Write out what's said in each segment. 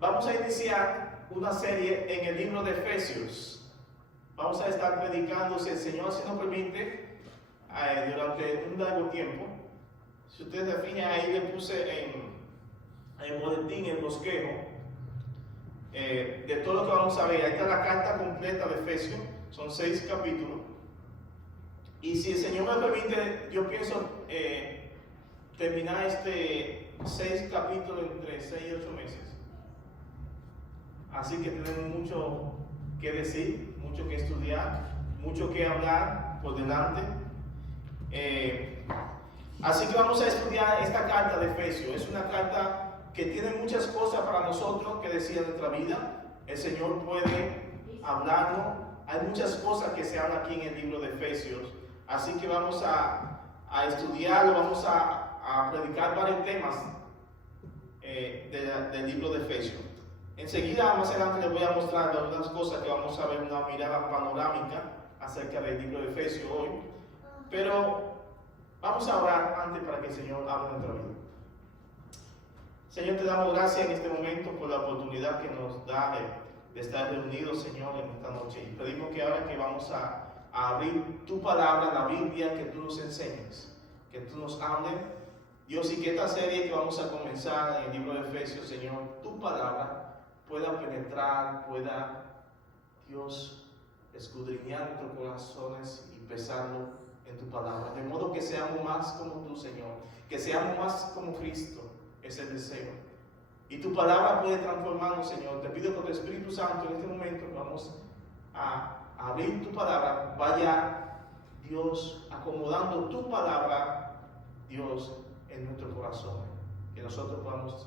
Vamos a iniciar una serie en el libro de Efesios. Vamos a estar predicando, si el Señor así nos permite, durante un largo tiempo. Si ustedes se fijan, ahí le puse en boletín, en bosquejo, de todo lo que vamos a ver. Ahí está la carta completa de Efesios, son 6 capítulos. Y si el Señor me permite, yo pienso terminar 6 capítulos entre 6 y 8 meses. Así que tenemos mucho que decir, mucho que estudiar, mucho que hablar por delante. Así que vamos a estudiar esta carta de Efesios. Es una carta que tiene muchas cosas para nosotros que decir en nuestra vida. El Señor puede hablarnos. Hay muchas cosas que se hablan aquí en el libro de Efesios. Así que vamos a estudiarlo, vamos a predicar varios temas del libro de Efesios. Enseguida, más adelante, les voy a mostrar algunas cosas que vamos a ver, una mirada panorámica acerca del libro de Efesios hoy. Pero vamos a orar antes para que el Señor hable en nuestra vida. Señor, te damos gracias en este momento por la oportunidad que nos da de estar reunidos, Señor, en esta noche. Y pedimos que ahora que vamos a abrir tu palabra, la Biblia, que tú nos enseñes, que tú nos hables, Dios, y que esta serie que vamos a comenzar en el libro de Efesios, Señor, tu palabra pueda penetrar, pueda, Dios, escudriñar nuestros corazones y pesarlo en tu palabra, de modo que seamos más como tú, Señor, que seamos más como Cristo, es el deseo. Y tu palabra puede transformarnos, Señor. Te pido que tu Espíritu Santo en este momento vamos a abrir tu palabra, vaya, Dios, acomodando tu palabra, Dios, en nuestro corazón, que nosotros podamos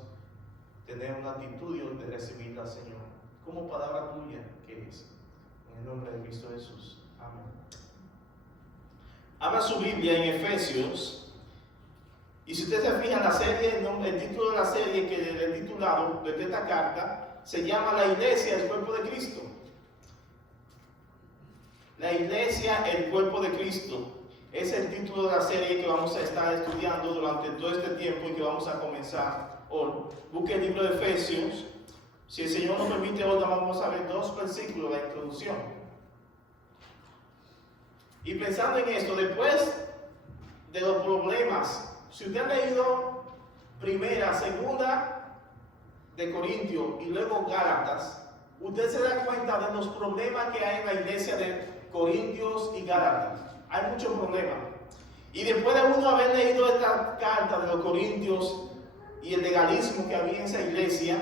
tener una actitud, Dios, de recibirla, Señor, como palabra tuya que es. En el nombre de Cristo Jesús. Amén. Abra su Biblia en Efesios. Y si ustedes se fijan, la serie, el título de la serie que el titulado de esta carta se llama La Iglesia, el cuerpo de Cristo. La Iglesia, el cuerpo de Cristo. Es el título de la serie que vamos a estar estudiando durante todo este tiempo y que vamos a comenzar hoy. Busque el libro de Efesios. Si el Señor nos permite, hoy vamos a ver 2 versículos de la introducción. Y pensando en esto, después de los problemas, si usted ha leído primera, segunda de Corintios y luego Gálatas, usted se da cuenta de los problemas que hay en la iglesia de Corintios y Gálatas. Hay muchos problemas. Y después de uno haber leído esta carta de los Corintios y el legalismo que había en esa iglesia,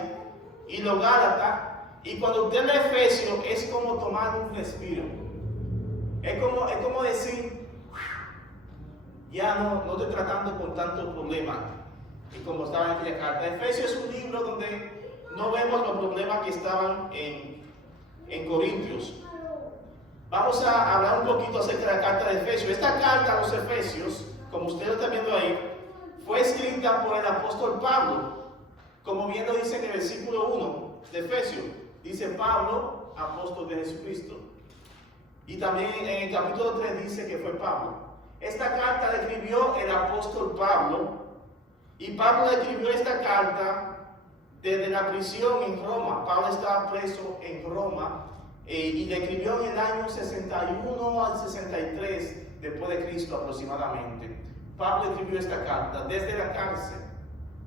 y los Gálatas, y cuando usted lee Efesios, es como tomar un respiro. Es como decir, ya no estoy tratando con tantos problemas. Y como estaba en aquella carta, Efesios es un libro donde no vemos los problemas que estaban en Corintios. Vamos a hablar un poquito acerca de la carta de Efesios. Esta carta a los Efesios, como ustedes lo están viendo ahí, fue escrita por el apóstol Pablo, como bien lo dice en el versículo 1 de Efesios. Dice Pablo, apóstol de Jesucristo. Y también en el capítulo 3 dice que fue Pablo. Esta carta la escribió el apóstol Pablo, y Pablo escribió esta carta desde la prisión en Roma. Pablo estaba preso en Roma, y la escribió en el año 61 al 63 después de Cristo aproximadamente. Pablo escribió esta carta desde la cárcel,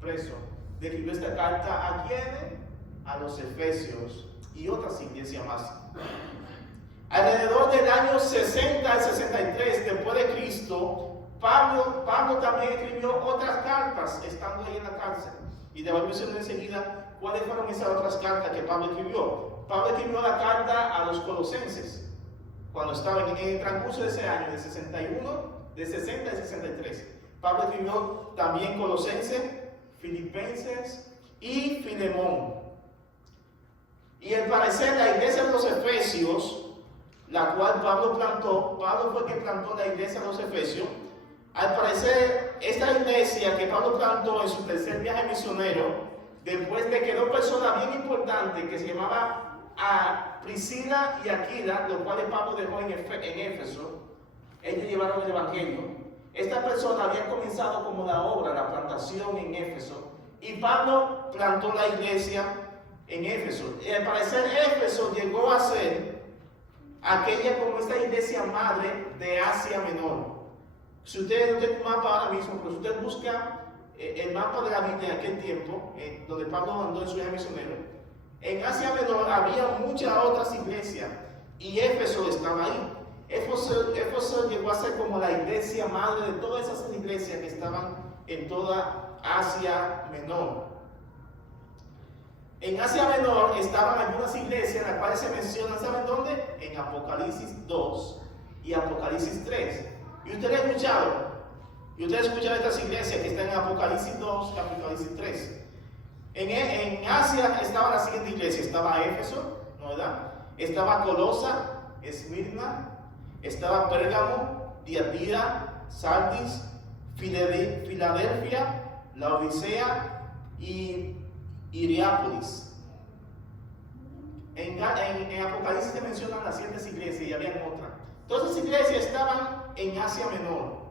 preso. Escribió esta carta ¿a quiénes? A los Efesios y otras iglesias más. Alrededor del año 60 al 63 después de Cristo, Pablo también escribió otras cartas estando ahí en la cárcel. Y le voy a mencionar enseguida cuáles fueron esas otras cartas que Pablo escribió. Pablo escribió la carta a los colosenses cuando estaba en el transcurso de ese año, de 60 al 63. Pablo escribió también Colosenses, Filipenses y Filemón. Y al parecer la iglesia de los Efesios, la cual Pablo plantó, Pablo fue el que plantó la iglesia de los Efesios. Al parecer esta iglesia que Pablo plantó en su tercer viaje misionero, después de que 2 personas bien importantes que se llamaban Priscila y Aquila, los cuales Pablo dejó en Éfeso, ellos llevaron el evangelio. Estas personas habían comenzado como la obra, la plantación en Éfeso, y Pablo plantó la iglesia en Éfeso. Y al parecer Éfeso llegó a ser aquella como esta iglesia madre de Asia Menor. Si usted no tiene un mapa ahora mismo, pero si usted busca el mapa de la Biblia en aquel tiempo, donde Pablo andó en su viaje misionero, en Asia Menor había muchas otras iglesias y Éfeso estaba ahí. Éfeso llegó a ser como la iglesia madre de todas esas iglesias que estaban en toda Asia Menor. En Asia Menor estaban algunas iglesias, las cuales se mencionan, ¿saben dónde? En Apocalipsis 2 y Apocalipsis 3. Y usted ha escuchado. Y usted ha escuchado estas iglesias que están en Apocalipsis 2 y Apocalipsis 3. En Asia estaba la siguiente iglesia. Estaba Éfeso, ¿no verdad? Estaba Colosa, Esmirna, estaba Pérgamo, Tiatira, Sardis, Filadelfia, Laodicea y Hierápolis. En Apocalipsis se mencionan las 7 iglesias y habían otras. Todas esas iglesias estaban en Asia Menor.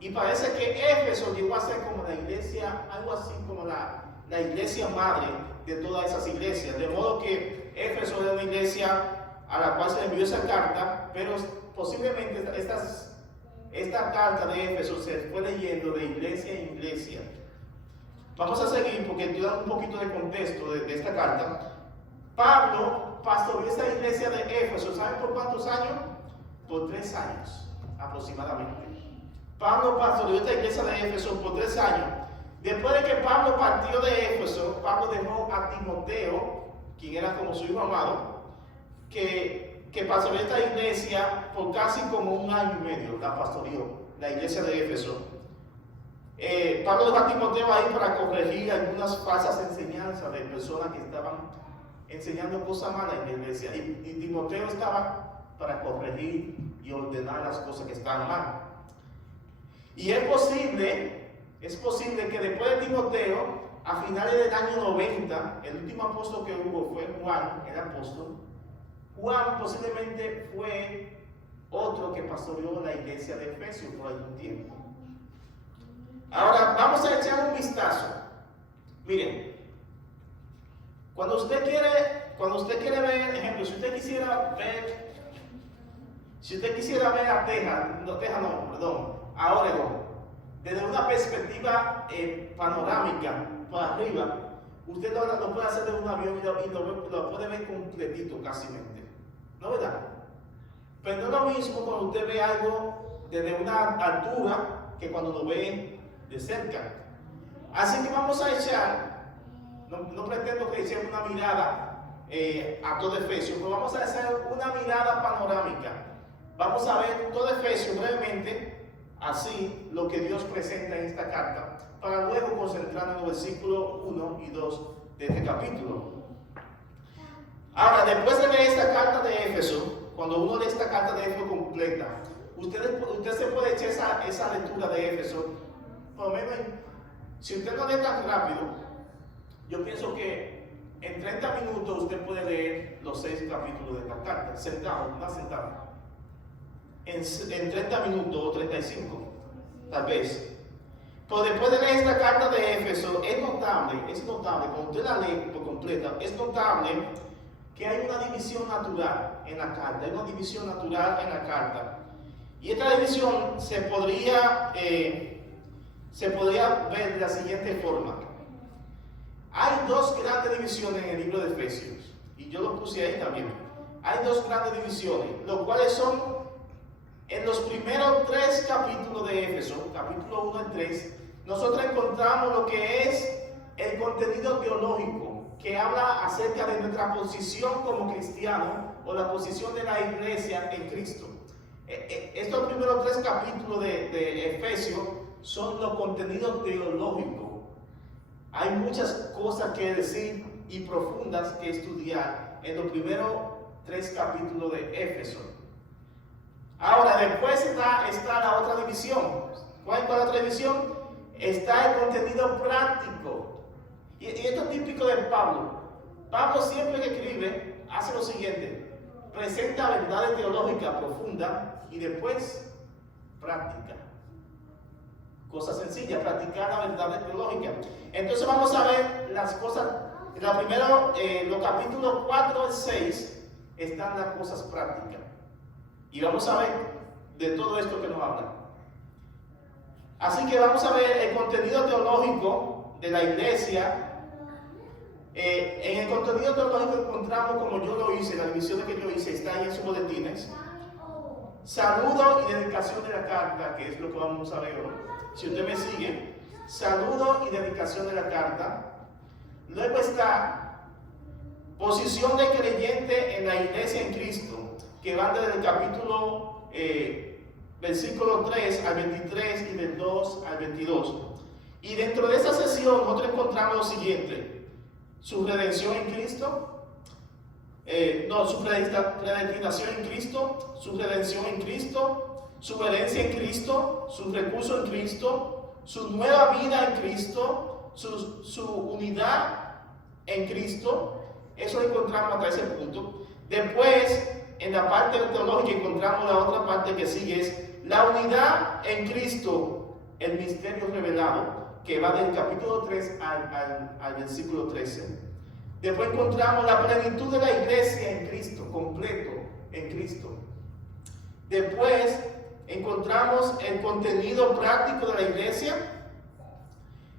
Y parece que Éfeso llegó a ser como la iglesia, algo así como la iglesia madre de todas esas iglesias. De modo que Éfeso era una iglesia a la cual se le envió esa carta, pero posiblemente esta carta de Éfeso se fue leyendo de iglesia en iglesia. Vamos a seguir porque estoy dando un poquito de contexto de esta carta. Pablo pastoreó esta iglesia de Éfeso, ¿saben por cuántos años? Por 3 años aproximadamente. Pablo pastoreó esta iglesia de Éfeso por 3 años. Después de que Pablo partió de Éfeso, Pablo dejó a Timoteo, quien era como su hijo amado, que pastoreó esta iglesia por casi como 1 año y medio, la pastoreó, la iglesia de Éfeso. Pablo dejó a Timoteo ahí para corregir algunas falsas enseñanzas de personas que estaban enseñando cosas malas en la iglesia. Y Timoteo estaba para corregir y ordenar las cosas que estaban mal. Y es posible que después de Timoteo, a finales del año 90, el último apóstol que hubo fue Juan, el apóstol. Juan posiblemente fue otro que pastoreó la iglesia de Efesios por algún tiempo. Ahora vamos a echar un vistazo. Miren, cuando usted quiere ver, ejemplo, si usted quisiera ver a Oregón, desde una perspectiva panorámica por arriba, usted lo puede hacer de un avión y lo puede ver completito casi, ¿no verdad? Pero no es lo mismo cuando usted ve algo desde una altura que cuando lo ve de cerca. Así que vamos a echar, no pretendo que echemos una mirada a todo Efesios, pero vamos a hacer una mirada panorámica. Vamos a ver todo Efesios brevemente, así lo que Dios presenta en esta carta, para luego concentrarnos en los versículos 1 y 2 de este capítulo. Ahora, después de leer esta carta de Éfeso, cuando uno lee esta carta de Éfeso completa, usted se puede echar esa lectura de Éfeso, por lo menos, si usted no lee tan rápido, yo pienso que en 30 minutos usted puede leer los 6 capítulos de la carta, sentado, una sentada. En 30 minutos o 35, tal vez. Pero después de leer esta carta de Éfeso, es notable, cuando usted la lee por completa, es notable que hay una división natural en la carta, Y esta división se podría ver de la siguiente forma. Hay 2 grandes divisiones en el libro de Efesios, y yo lo puse ahí también. Hay 2 grandes divisiones, los cuales son en los primeros 3 capítulos de Éfeso, capítulo 1 al 3, nosotros encontramos lo que es el contenido teológico, que habla acerca de nuestra posición como cristianos o la posición de la iglesia en Cristo. Estos primeros 3 capítulos de Efesios son los contenidos teológicos. Hay muchas cosas que decir y profundas que estudiar en los primeros 3 capítulos de Éfeso. Ahora, después está la otra división. ¿Cuál es la otra división? Está el contenido práctico. Y esto es típico de Pablo. Pablo siempre que escribe hace lo siguiente: presenta verdades teológicas profundas y después práctica. Cosa sencilla, practicar la verdad teológica. Entonces vamos a ver las cosas En la primera, los capítulos 4 al 6 están las cosas prácticas. Y vamos a ver de todo esto que nos habla. Así que vamos a ver el contenido teológico de la iglesia. En el contenido teológico encontramos, como yo lo hice, las divisiones que yo hice, está ahí en sus boletines. Saludo y dedicación de la carta, que es lo que vamos a ver hoy. Si usted me sigue, saludo y dedicación de la carta. Luego está posición de creyente en la iglesia en Cristo, que va desde el capítulo versículo 3 al 23 y del 2 al 22. Y dentro de esa sesión nosotros encontramos lo siguiente: su redención en Cristo, su predestinación en Cristo, su redención en Cristo, su herencia en Cristo, su recurso en Cristo, su nueva vida en Cristo, su unidad en Cristo. Eso lo encontramos hasta ese punto. Después, en la parte teológica, encontramos la otra parte que sigue, es la unidad en Cristo, el misterio revelado, que va del capítulo 3 al versículo 13. Después encontramos la plenitud de la iglesia en Cristo, completo en Cristo. Después encontramos el contenido práctico de la iglesia.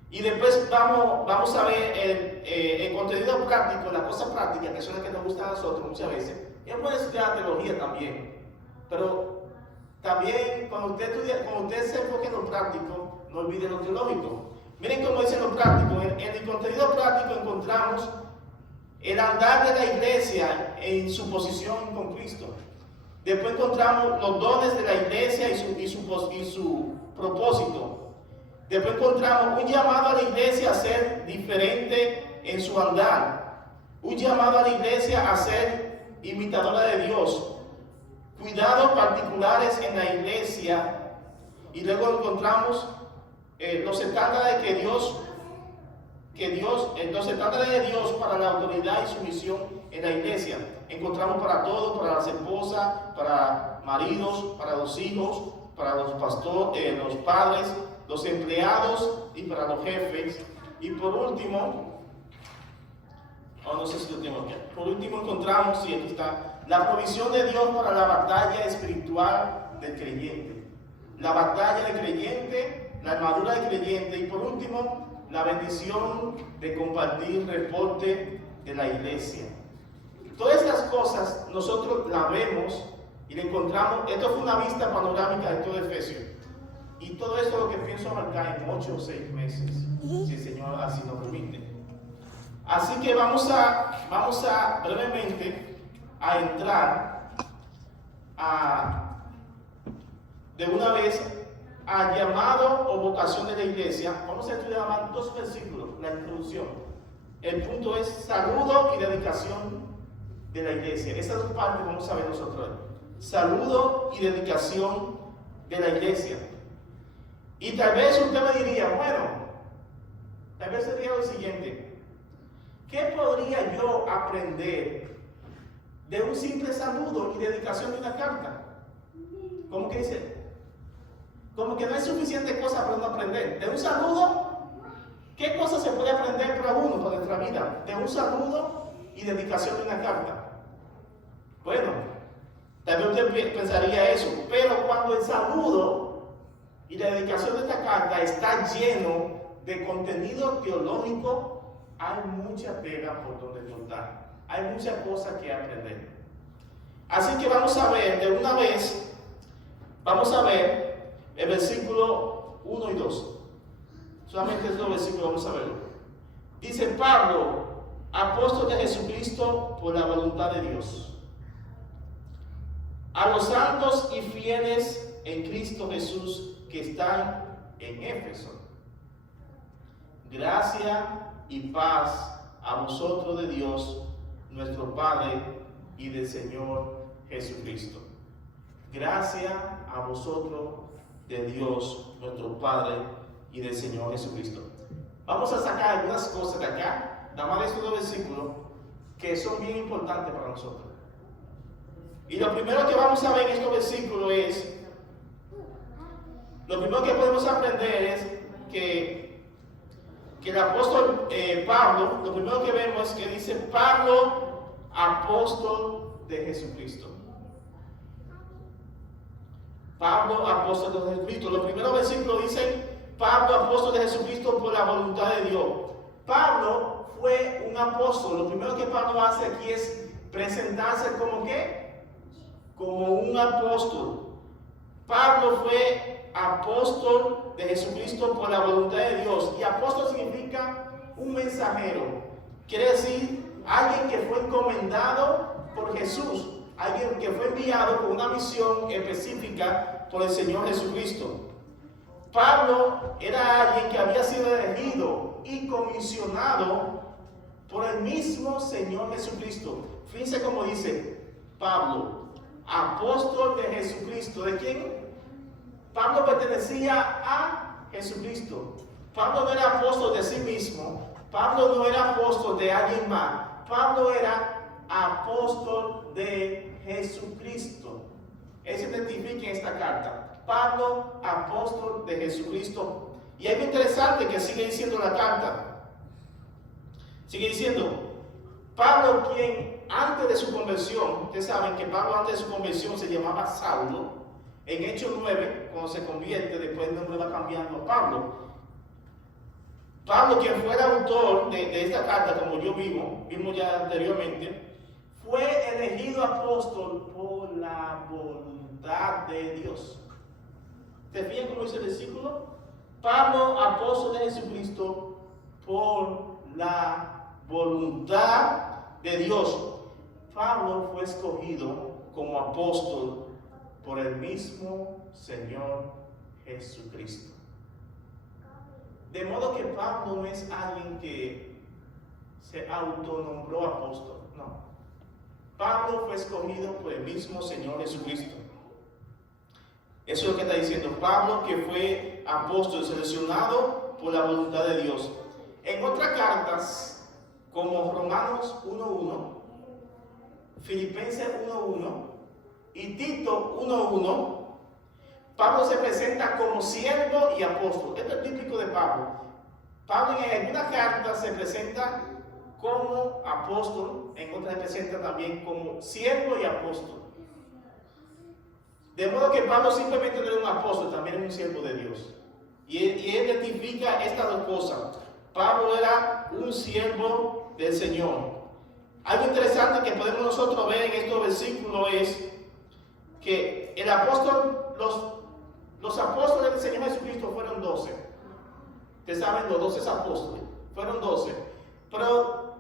Y después vamos a ver el contenido práctico, la cosa práctica, que son las que nos gustan a nosotros muchas veces. Es bueno estudiar teología también, pero también cuando usted se enfoque en lo práctico, no olvide lo teológico. Miren cómo dice lo práctico. En el contenido práctico encontramos el andar de la iglesia en su posición con Cristo. Después encontramos los dones de la iglesia y su propósito. Después encontramos un llamado a la iglesia a ser diferente en su andar. Un llamado a la iglesia a ser imitadora de Dios. Cuidados particulares en la iglesia. Y luego encontramos los estándares los estándares de Dios para la autoridad y sumisión en la iglesia. Encontramos para todos, para las esposas, para maridos, para los hijos, para los pastores, los padres, los empleados y para los jefes. Y por último, no sé si lo tengo aquí. Por último encontramos, sí, aquí está, la provisión de Dios para la batalla espiritual del creyente. La batalla del creyente, la armadura del creyente y por último, la bendición de compartir reporte de la iglesia. Todas estas cosas nosotros las vemos y le encontramos. Esto fue una vista panorámica de todo Efesios. Y todo esto es lo que pienso abarcar en 8 o 6 meses, si el Señor así nos permite. Así que vamos a brevemente a entrar de una vez al llamado o vocación de la iglesia. Vamos a estudiar 2 versículos, la introducción. El punto es saludo y dedicación de la iglesia. Esas 2 partes vamos a ver nosotros. Saludo y dedicación de la iglesia. Y tal vez usted me diría, bueno, tal vez sería lo siguiente: ¿qué podría yo aprender de un simple saludo y dedicación de una carta? ¿Cómo que dice? Como que no es suficiente cosa para uno aprender. De un saludo, ¿qué cosa se puede aprender para uno, para nuestra vida? De un saludo y dedicación de una carta. Bueno, tal vez usted pensaría eso, pero cuando el saludo y la dedicación de esta carta está lleno de contenido teológico, hay mucha tela por donde cortar. Hay muchas cosas que aprender. Así que vamos a ver de una vez, vamos a ver el versículo 1 y 2. Solamente estos versículos vamos a verlo. Dice Pablo, apóstol de Jesucristo por la voluntad de Dios, a los santos y fieles en Cristo Jesús que están en Éfeso. Gracia y paz a vosotros de Dios, nuestro Padre, y del Señor Jesucristo. Gracia a vosotros de Dios, nuestro Padre, y del Señor Jesucristo. Vamos a sacar algunas cosas de acá, nada más de estos 2 versículos, que son bien importantes para nosotros. Y lo primero que vamos a ver en estos versículos es, lo primero que podemos aprender es que que el apóstol Pablo, lo primero que vemos es que dice Pablo, apóstol de Jesucristo. Pablo, apóstol de Jesucristo. Los primeros versículos dicen Pablo, apóstol de Jesucristo por la voluntad de Dios. Pablo fue un apóstol. Lo primero que Pablo hace aquí es presentarse como ¿qué? Como un apóstol. Pablo fue apóstol de Jesucristo por la voluntad de Dios. Y apóstol significa un mensajero. Quiere decir alguien que fue encomendado por Jesús. Alguien que fue enviado con una misión específica por el Señor Jesucristo. Pablo era alguien que había sido elegido y comisionado por el mismo Señor Jesucristo. Fíjense cómo dice Pablo, apóstol de Jesucristo. ¿De quién? Pablo pertenecía a Jesucristo. Pablo no era apóstol de sí mismo. Pablo no era apóstol de alguien más. Pablo era apóstol de Jesucristo. Él se identifica en esta carta. Pablo, apóstol de Jesucristo. Y es muy interesante que sigue diciendo la carta. Sigue diciendo, Pablo, quien antes de su conversión, ustedes saben que Pablo antes de su conversión se llamaba Saulo. En Hechos 9, cuando se convierte, después el nombre va cambiando a Pablo. Pablo, quien fue el autor de esta carta, como yo vimos ya anteriormente, fue elegido apóstol por la voluntad de Dios. ¿Se fijan cómo dice el versículo? Pablo, apóstol de Jesucristo, por la voluntad de Dios. Pablo fue escogido como apóstol por el mismo Señor Jesucristo. De modo que Pablo no es alguien que se autonombró apóstol, no. Pablo fue escogido por el mismo Señor Jesucristo. Eso es lo que está diciendo Pablo, que fue apóstol seleccionado por la voluntad de Dios. En otras cartas, como Romanos 1:1, Filipenses 1:1 y Tito 1:1, Pablo se presenta como siervo y apóstol. Esto es típico de Pablo. Pablo en algunas cartas se presenta como apóstol, en otras se presenta también como siervo y apóstol. De modo que Pablo simplemente no era un apóstol, también era un siervo de Dios. Y él identifica estas dos cosas. Pablo era un siervo del Señor. Algo interesante que podemos nosotros ver en estos versículos es que el apóstol, los apóstoles del Señor Jesucristo fueron 12. Ustedes saben, los 12 apóstoles fueron 12. Pero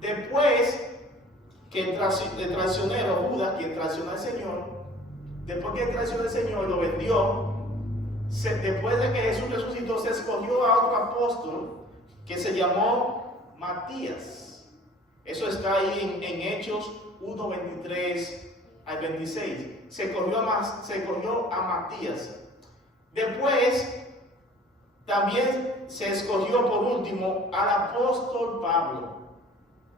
después que el traicionero Judas, quien traicionó al Señor, después que traicionó al Señor y lo vendió, después de que Jesús resucitó, se escogió a otro apóstol que se llamó Matías. Eso está ahí en Hechos 1:23 al 26. Se escogió a Matías. Después, también se escogió por último al apóstol Pablo.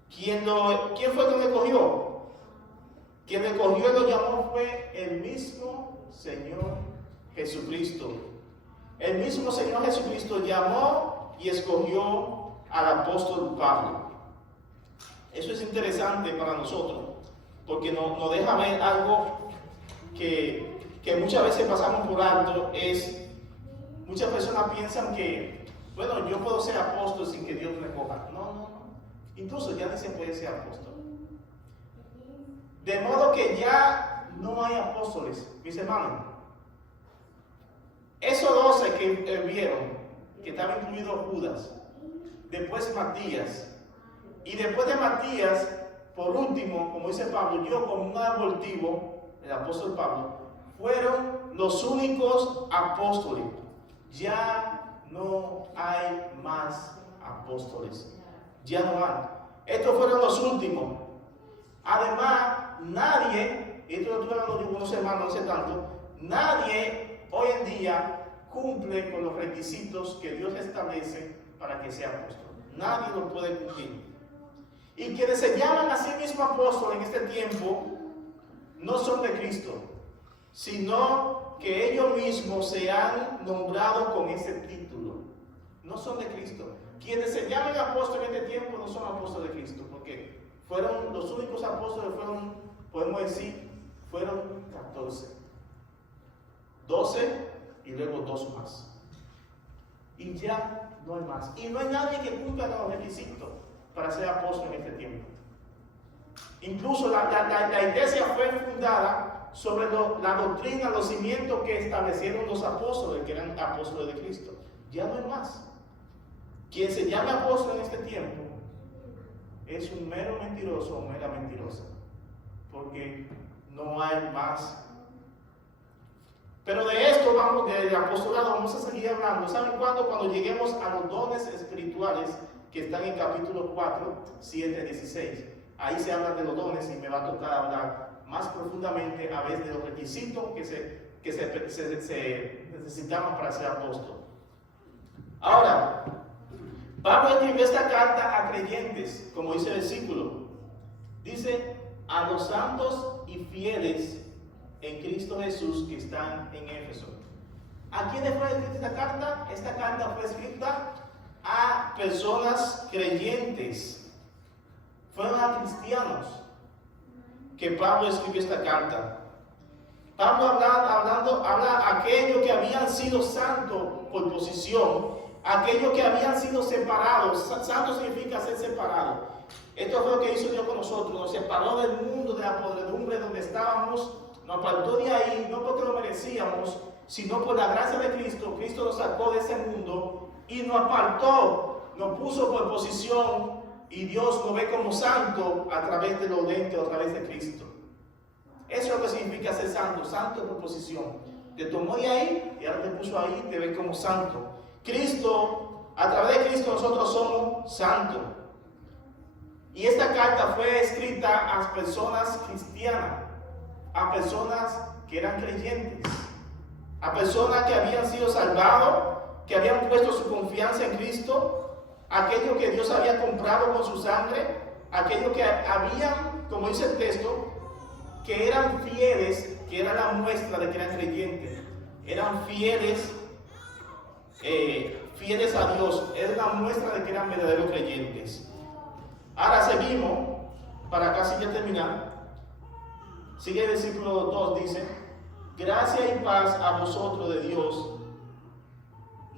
¿Quién fue quien lo escogió? Quien lo escogió y lo llamó fue el mismo Señor Jesucristo. El mismo Señor Jesucristo llamó y escogió al apóstol Pablo. Eso es interesante para nosotros, porque nos deja ver algo que muchas veces pasamos por alto. Muchas personas piensan que, bueno, yo puedo ser apóstol sin que Dios me escoja. No. Incluso ya ni se puede ser apóstol. De modo que ya no hay apóstoles, mis hermanos. Esos 12 que vieron, que estaba incluido Judas, después Matías, y después de Matías, por último, como dice Pablo, yo como un abortivo, el apóstol Pablo, fueron los únicos apóstoles. Ya no hay más apóstoles. Ya no hay. Estos fueron los últimos. Además, nadie, esto lo estoy hablando yo con unos hermanos, no sé tanto, nadie hoy en día cumple con los requisitos que Dios establece para que sea apóstol. Nadie lo puede cumplir. Y quienes se llaman a sí mismos apóstoles en este tiempo no son de Cristo, sino que ellos mismos se han nombrado con ese título. No son de Cristo. quienes se llaman apóstoles en este tiempo no son apóstoles de Cristo, porque fueron los únicos apóstoles, podemos decir, fueron 14. 12 y luego 2 más. Y ya no hay más. Y no hay nadie que cumpla los requisitos para ser apóstol en este tiempo. Incluso la iglesia fue fundada sobre la doctrina, los cimientos que establecieron los apóstoles, que eran apóstoles de Cristo. Ya no hay más. Quien se llame apóstol en este tiempo es un mero mentiroso o mera mentirosa, porque no hay más. Pero de esto del apostolado vamos a seguir hablando. ¿Saben cuándo? Cuando lleguemos a los dones espirituales que están en capítulo 4, 7, 16. Ahí se habla de los dones y me va a tocar hablar más profundamente a veces de los requisitos que se necesitamos para ser apóstol. Ahora, Pablo escribió esta carta a creyentes, como dice el versículo. Dice, a los santos y fieles en Cristo Jesús que están en Éfeso. ¿A quiénes fue escrita esta carta? Esta carta fue escrita a personas creyentes. Fueron a cristianos que Pablo escribió esta carta. Pablo habla a aquellos que habían sido santos por posición, aquellos que habían sido separados. Santo significa ser separado. Esto fue lo que hizo Dios con nosotros. Nos separó del mundo, de la podredumbre donde estábamos. Nos apartó de ahí, no porque lo merecíamos, sino por la gracia de Cristo. Cristo nos sacó de ese mundo y nos apartó, nos puso por posición, y Dios nos ve como santo a través de los lentes, a través de Cristo. Eso es lo que significa ser santo, santo por posición. Te tomó de ahí y ahora te puso ahí, te ve como santo. Cristo, a través de Cristo nosotros somos santos. Y esta carta fue escrita a personas cristianas, a personas que eran creyentes, a personas que habían sido salvados, que habían puesto su confianza en Cristo, aquellos que Dios había comprado con su sangre, aquellos que habían, como dice el texto, que eran fieles, que era la muestra de que eran creyentes, eran fieles a Dios, es la muestra de que eran verdaderos creyentes. Ahora seguimos, para casi ya terminar. Sigue el versículo 2, dice, gracia y paz a vosotros de Dios,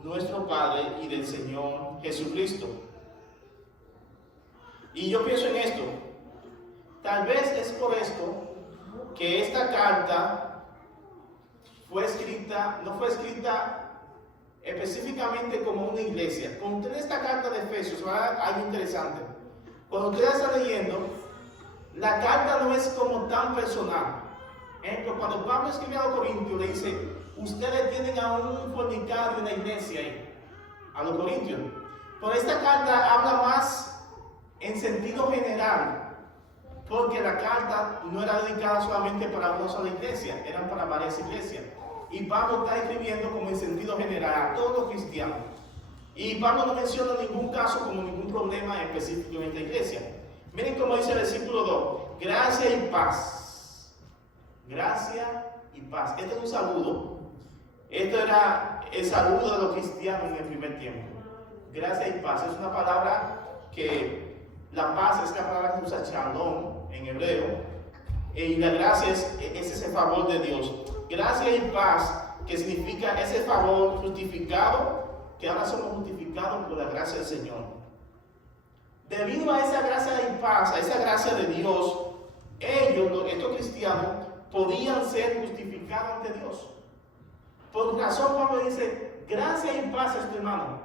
nuestro Padre, y del Señor Jesucristo. Y yo pienso en esto, tal vez es por esto que esta carta no fue escrita específicamente como una iglesia. Cuando usted lee esta carta de Efesios, algo interesante. Cuando usted está leyendo, la carta no es como tan personal. Ejemplo, cuando Pablo escribe a los Corintios, le dice, ustedes tienen a un fornicario en la iglesia ahí, a los Corintios. Pero esta carta habla más en sentido general, porque la carta no era dedicada solamente para una sola iglesia, eran para varias iglesias. Y Pablo está escribiendo como en sentido general a todos los cristianos. Y Pablo no menciona ningún caso como ningún problema específico en esta iglesia. Miren cómo dice el versículo 2, gracia y paz. Gracia y paz. Este es un saludo. Esto era el saludo de los cristianos en el primer tiempo. Gracia y paz. Es una palabra que, la paz es la palabra que usa shalom en hebreo. Y la gracia es ese favor de Dios. Gracia y paz, que significa ese favor justificado, que ahora somos justificados por la gracia del Señor. Debido a esa gracia y paz, a esa gracia de Dios, estos cristianos, podían ser justificados ante Dios. Por razón, Pablo dice, gracia y paz es tu hermano.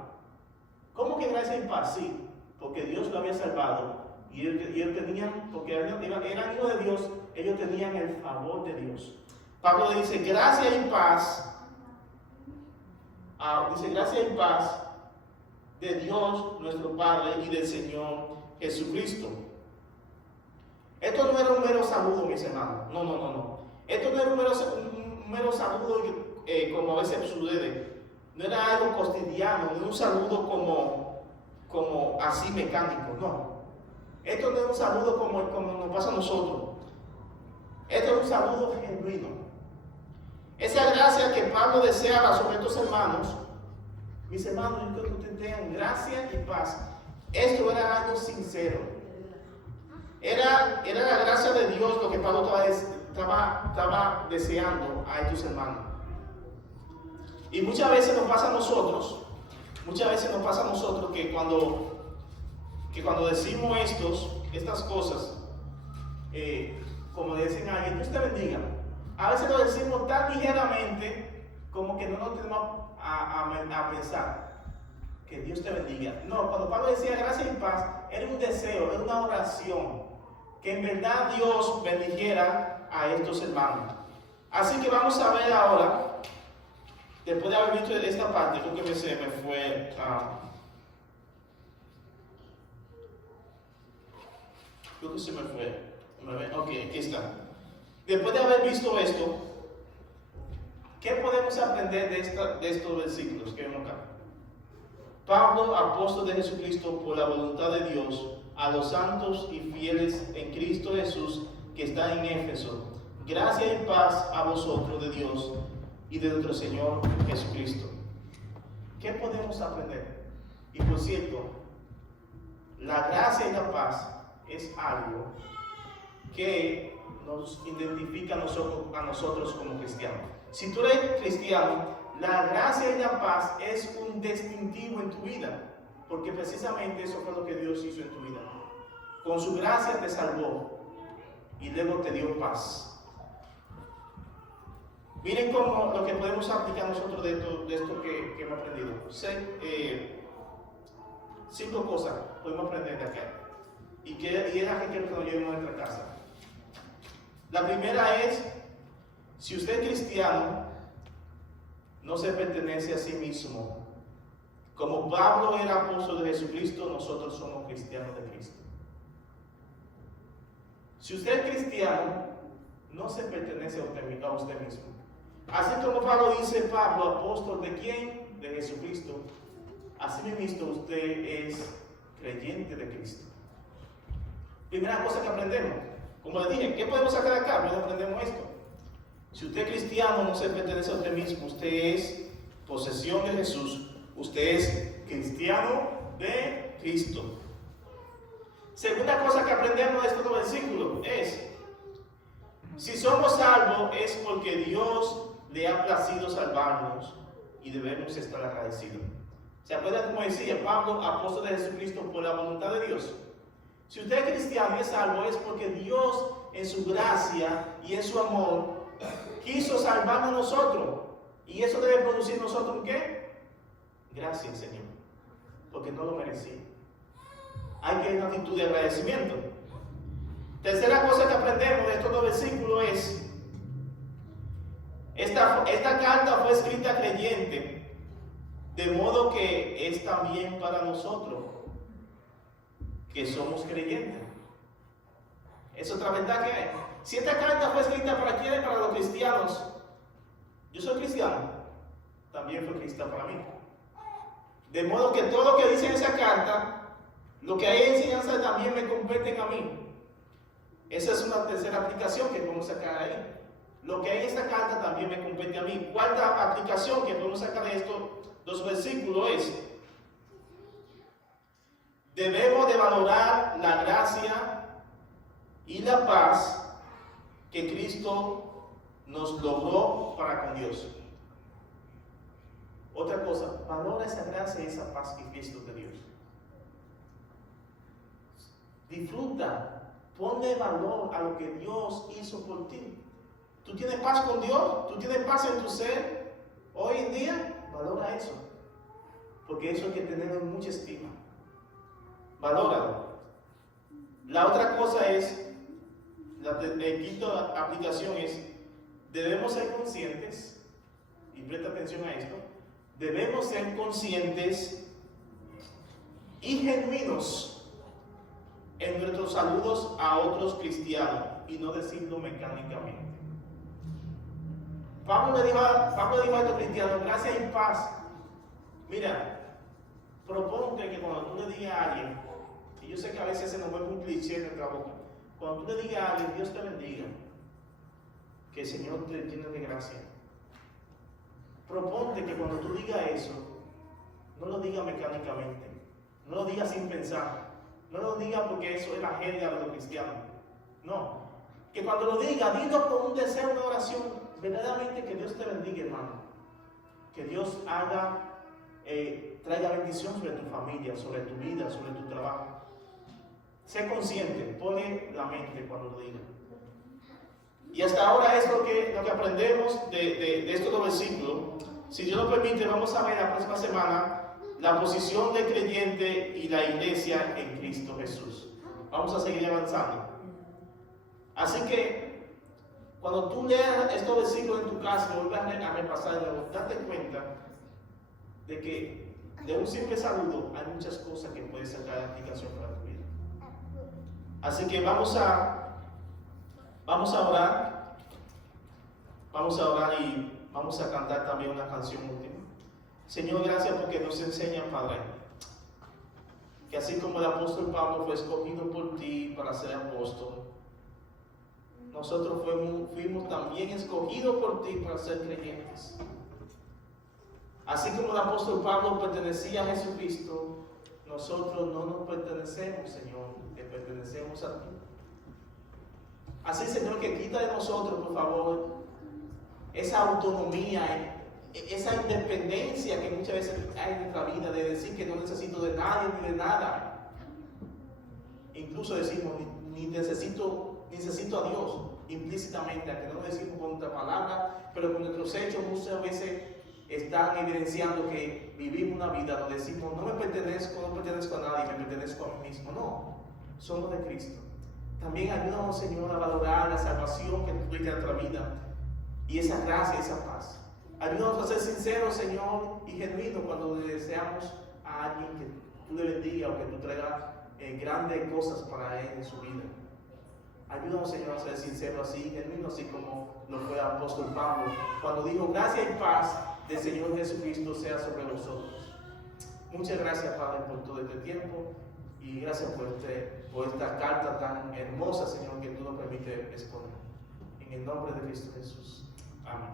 ¿Cómo que gracia y paz? Sí, porque Dios lo había salvado. Y ellos tenían, porque eran hijos de Dios, ellos tenían el favor de Dios. Pablo dice, gracia y paz. Dice, gracia y paz de Dios nuestro Padre y del Señor Jesucristo. Esto no era un mero saludo, mis hermanos. No. Esto no era un mero saludo como a veces sucede. No era algo cotidiano, no era un saludo como así mecánico, no. Esto no es un saludo como nos pasa a nosotros. Esto es un saludo genuino. Esa gracia que Pablo deseaba sobre estos hermanos Mis hermanos, yo creo que ustedes tengan gracia y paz. Esto era algo sincero. Era la gracia de Dios lo que Pablo estaba deseando a estos hermanos. Y muchas veces nos pasa a nosotros que cuando decimos estas cosas, como le dicen a alguien, Dios te bendiga, a veces lo decimos tan ligeramente como que no nos tenemos a pensar que Dios te bendiga. No, cuando Pablo decía gracia y paz, era un deseo, era una oración, que en verdad Dios bendijera a estos hermanos. Así que vamos a ver ahora, después de haber visto esta parte, creo que se me fue. Creo que se me fue. Ok, aquí está. Después de haber visto esto, ¿qué podemos aprender de estos versículos que vemos acá? Pablo, apóstol de Jesucristo, por la voluntad de Dios, a los santos y fieles en Cristo Jesús que están en Éfeso, gracia y paz a vosotros de Dios y de nuestro Señor Jesucristo. ¿Qué podemos aprender? Y por cierto, la gracia y la paz es algo que nos identifica a nosotros como cristianos. Si tú eres cristiano, la gracia y la paz es un distintivo en tu vida, porque precisamente eso fue lo que Dios hizo en tu vida. Con su gracia te salvó y luego te dio paz. Miren cómo lo que podemos aplicar nosotros de esto que hemos aprendido. 5 cosas podemos aprender de acá. Y es la que quiero que nos llevemos a nuestra casa. La primera es, si usted es cristiano, no se pertenece a sí mismo. Como Pablo era apóstol de Jesucristo, nosotros somos cristianos de Cristo. Si usted es cristiano, no se pertenece a usted mismo. Así como Pablo dice, Pablo, apóstol de quién? De Jesucristo. Así mismo usted es creyente de Cristo. Primera cosa que aprendemos, como le dije, ¿qué podemos sacar de acá? Bueno, aprendemos esto. Si usted es cristiano, no se pertenece a usted mismo, usted es posesión de Jesús, usted es cristiano de Cristo. Segunda cosa que aprendemos de estos versículos es, si somos salvos es porque Dios le ha placido salvarnos y debemos estar agradecidos. ¿Se acuerdan como decía Pablo, apóstol de Jesucristo, por la voluntad de Dios? Si usted es cristiano y es salvo es porque Dios en su gracia y en su amor quiso salvarnos a nosotros. Y eso debe producir en nosotros ¿qué? Gracias, Señor, porque no lo merecía. Hay que tener una actitud de agradecimiento. Tercera cosa que aprendemos de estos 2 versículos es, esta carta fue escrita a creyentes, de modo que es también para nosotros, que somos creyentes. Es otra verdad que hay. Si esta carta fue escrita para quiénes, para los cristianos, yo soy cristiano, también fue escrita para mí. De modo que todo lo que dice en esa carta, lo que hay en enseñanza también me competen a mí. Esa es una tercera aplicación que podemos sacar ahí. Lo que hay en esta carta también me compete a mí. Cuarta aplicación que podemos sacar de estos 2 versículos es, debemos de valorar la gracia y la paz que Cristo nos logró para con Dios. Otra cosa, valora esa gracia y esa paz que Cristo te dio. Disfruta, ponle valor a lo que Dios hizo por ti. ¿Tú tienes paz con Dios? ¿Tú tienes paz en tu ser? Hoy en día, valora eso. Porque eso hay que tenerlo en mucha estima. Valóralo. La otra cosa es, la quinta aplicación es, debemos ser conscientes, y presta atención a esto, debemos ser conscientes y genuinos en nuestros saludos a otros cristianos y no decirlo mecánicamente. Pablo dijo a estos cristianos, gracia y paz. Mira, proponte que cuando tú le digas a alguien, y yo sé que a veces se nos vuelve un cliché en nuestra boca, cuando tú le digas a alguien, Dios te bendiga, que el Señor te llene de gracia. Proponte que cuando tú digas eso, no lo diga mecánicamente, no lo diga sin pensar, no lo diga porque eso es la jerga de los cristianos. No, que cuando lo diga, dilo con un deseo, una oración, verdaderamente que Dios te bendiga, hermano. Que Dios traiga bendición sobre tu familia, sobre tu vida, sobre tu trabajo. Sé consciente, pone la mente cuando lo diga. Y hasta ahora es lo que aprendemos de estos dos versículos. Si Dios nos permite, vamos a ver la próxima semana la posición del creyente y la iglesia en Cristo Jesús. Vamos a seguir avanzando. Así que, cuando tú leas estos versículos en tu casa y vuelvas a repasar, date cuenta de que de un simple saludo hay muchas cosas que puedes sacar de aplicación para tu vida. Así que vamos a orar. Vamos a orar y vamos a cantar también una canción última. Señor, gracias porque nos enseñan, Padre, que así como el apóstol Pablo fue escogido por ti para ser apóstol, nosotros fuimos también escogidos por ti para ser creyentes. Así como el apóstol Pablo pertenecía a Jesucristo, nosotros no nos pertenecemos, Señor, que pertenecemos a ti. Así, Señor, que quita de nosotros, por favor, esa autonomía, esa independencia que muchas veces hay en nuestra vida, de decir que no necesito de nadie ni de nada. Incluso decimos, ni necesito a Dios, implícitamente, aunque no lo decimos con nuestra palabra, pero con nuestros hechos muchas veces están evidenciando que vivimos una vida donde decimos, no pertenezco a nadie, me pertenezco a mí mismo. No, somos de Cristo. También ayúdanos, Señor, a valorar la salvación que tú tuviste en nuestra vida y esa gracia, esa paz. Ayúdanos a ser sinceros, Señor, y genuinos cuando deseamos a alguien que tú le bendiga o que tú traigas grandes cosas para él en su vida. Ayúdanos, Señor, a ser sinceros así, genuinos, así como lo fue el apóstol Pablo, cuando dijo, gracia y paz del Señor Jesucristo sea sobre vosotros. Muchas gracias, Padre, por todo este tiempo y gracias por esta carta tan hermosa, Señor, que tú nos permites exponer. En el nombre de Cristo Jesús. Amén.